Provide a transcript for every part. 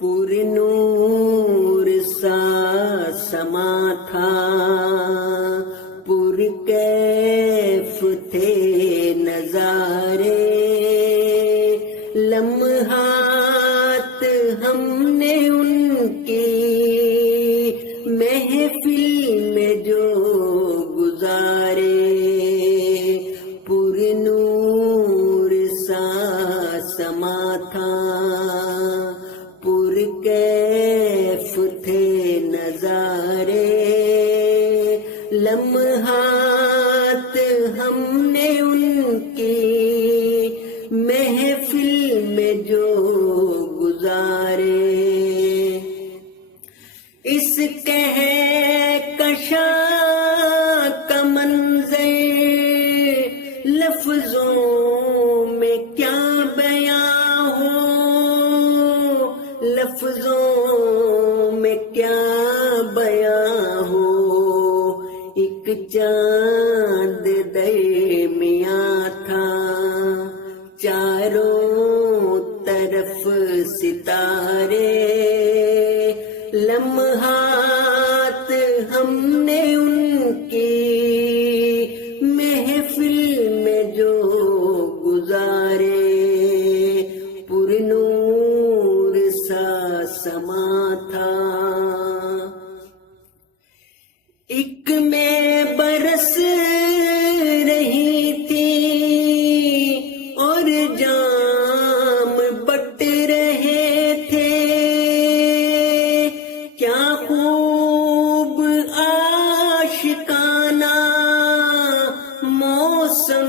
پر نور سا سما تھا، پر کیف تھے نظارے، لمحات ہم نے ان کی محفل میں جو گزارے، پر نور سا سما تھا، پر کیف تھے نظارے، لمحات ہم نے ان کی محفل میں جو گزارے، اس کہکشاں کا منظر لفظوں میں کیا بیاں ہو، لفظوں میں کیا بیاں ہو، ایک چاند درمیاں تھا، چاروں طرف ستارے، لمحات ہم نے ان کی محفل میں جو گزارے، پر نور سا سما تھا، ایک میں برس رہی تھی اور جام بٹ رہے تھے، کیا خوب عاشقانہ موسم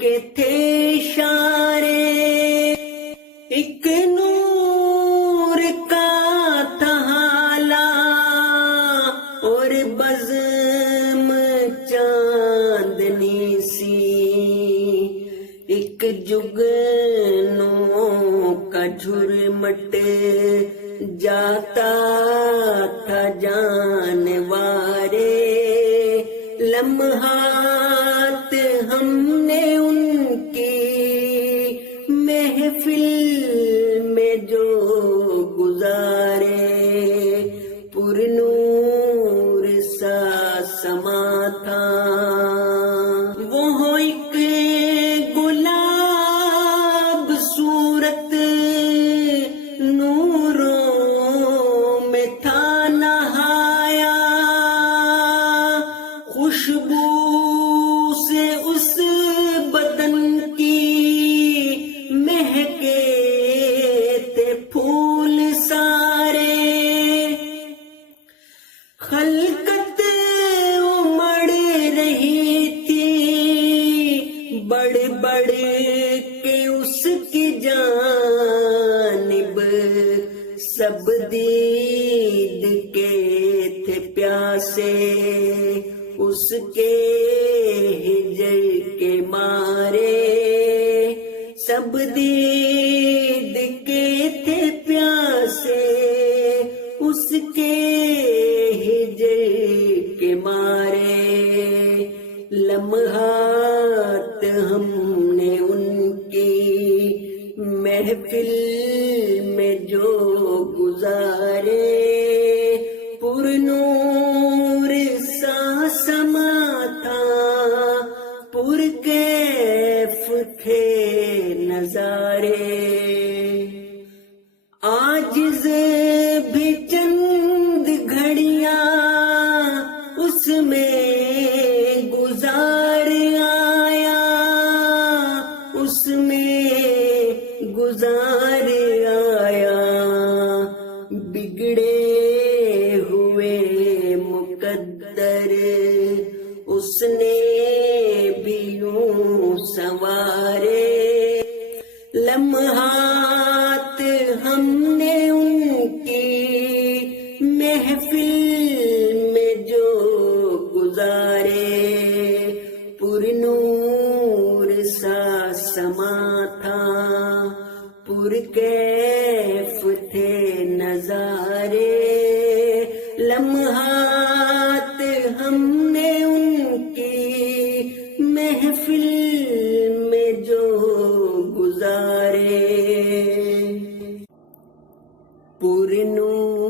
کے تھے اشارے، ایک نور کا تھا حالہ اور بزم چاندنی سی، ایک جگنوں کا جھرمٹ جاتا تھا جانوارے، لمحات ہم نے ان کی محفل میں جو گزارے، پر نور سا سما تھا، وہ ایک گلاب صورت نوروں میں تھا نہایا، خوشبو سے اس بدن کی مہکے تھے پھول سارے، خلقت امڑ رہی تھی بڑھ بڑھ کے اس کی جانب، سب دید کے تھے پیاسے اس کے ہجر کے مارے، سب دید کے تھے پیاسے اس کے ہجر کے مارے، لمحات ہم نے ان کی محفل میں جو گزارے، پر نور سا سما تھا، پر کیف تھے نظارے، عاجز بھی چند گھڑیاں اس میں گزار آیا، اس میں گزار آیا، بگڑے ہوئے مقدر اس نے بھی یوں سنوارے، لمحات ہم نے ان کی محفل میں جو گزارے، پر نور سا سما تھا، پر کیف تھے نظارے، لمحات ہم نے ان کی محفل میں جو گزارے۔ پر نور